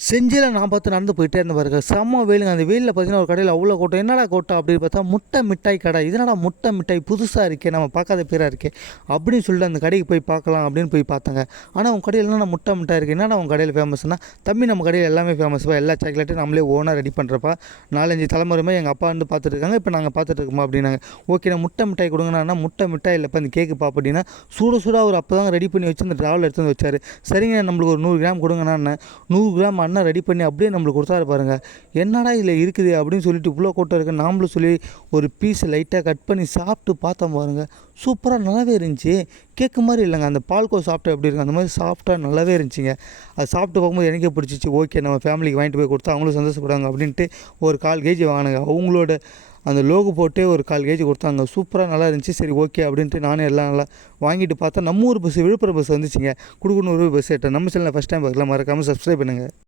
செஞ்சில நான் பார்த்து நடந்து போயிட்டே இருந்தேன் பாருங்க. செம்ம வெயிலுங்க. அந்த வெயில்ல பார்த்தீங்கன்னா, ஒரு கடையில அவ்வளோ கூட்டம். என்னடா கூட்டம் அப்படின்னு பார்த்தா, முட்டை மிட்டாய் கடை. இது என்னடா முட்டை மிட்டாய் புதுசா இருக்கே! நம்ம பார்க்காத பேரா இருக்கே! அப்படின்னு சொல்லிட்டு அந்த கடைக்கு போய் பார்க்கலாம் அப்படின்னு போய் பார்த்தாங்க. ஆனா உங்க கடையில என்னண்ணா முட்டை மிட்டாய் இருக்கு. என்னண்ணா உங்க கடையில ஃபேமஸ்னா, தம்பி நம்ம கடையில எல்லாமே ஃபேமஸ்ப்பா. எல்லா சாக்லேட்டும் நம்மளே ஓனா ரெடி பண்ணுறப்பா. 4, 5 தலைமுறையுமே எங்க அப்பா வந்து பார்த்துட்டு இருக்காங்க. இப்போ நாங்க பார்த்துட்டு இருக்கோம்மா அப்படின்னாங்க. ஓகேண்ணா முட்டை மிட்டாய் கொடுங்கண்ணா. முட்டை மிட்டாய் இல்லைப்பா இந்த கேக்குப்பா அப்படின்னா, சுட சுட அவர் அப்பதான் ரெடி பண்ணி வச்சு அந்த டிராவல் எடுத்து வந்து வச்சாரு. சரிங்க நம்மளுக்கு ஒரு 100 கிராம் கொடுங்கண்ணான்னேன். 100 கிராம் அண்ணன் ரெடி பண்ணி அப்படியே நம்மளுக்கு கொடுத்தாரு பாருங்க. என்னடா இதில் இருக்குது அப்படின்னு சொல்லிட்டு இவ்வளோ கூட்டம் இருக்குது நாமளும் சொல்லி ஒரு பீஸ் லைட்டாக கட் பண்ணி சாப்பிட்டு பார்த்தோம் பாருங்க. சூப்பராக நல்லாவே இருந்துச்சு. கேக்கு மாதிரி இல்லைங்க. அந்த பால்கோ சாப்பிட்டா எப்படி இருக்கும் அந்த மாதிரி சாப்பிட்டா நல்லாவே இருந்துச்சுங்க. அது சாப்பிட்டு பார்க்கும்போது எனக்கே பிடிச்சிச்சு. ஓகே நம்ம ஃபேமிலிக்கு வாங்கிட்டு போய் கொடுத்தா அவங்களும் சந்தோஷப்படுவாங்க அப்படின்ட்டு ஒரு 1/4 கேஜி வாங்கினாங்க. அவங்களோட அந்த லோகு போட்டே ஒரு 1/4 கேஜி கொடுத்தாங்க. சூப்பராக நல்லா இருந்துச்சு. சரி ஓகே அப்படின்ட்டு நானும் எல்லாம் நல்லா வாங்கிட்டு பார்த்தா நம்ம ஊர் பஸ் விழுப்புரம் பஸ் வந்துச்சுங்க. குடுகுடுன்னு ஒரு பஸ் ஏற்றேன். நம்ம சேனலில் ஃபஸ்ட் டைம் பார்க்கலாம் மறக்காமல் சப்ஸ்கிரைப் பண்ணுங்கள்.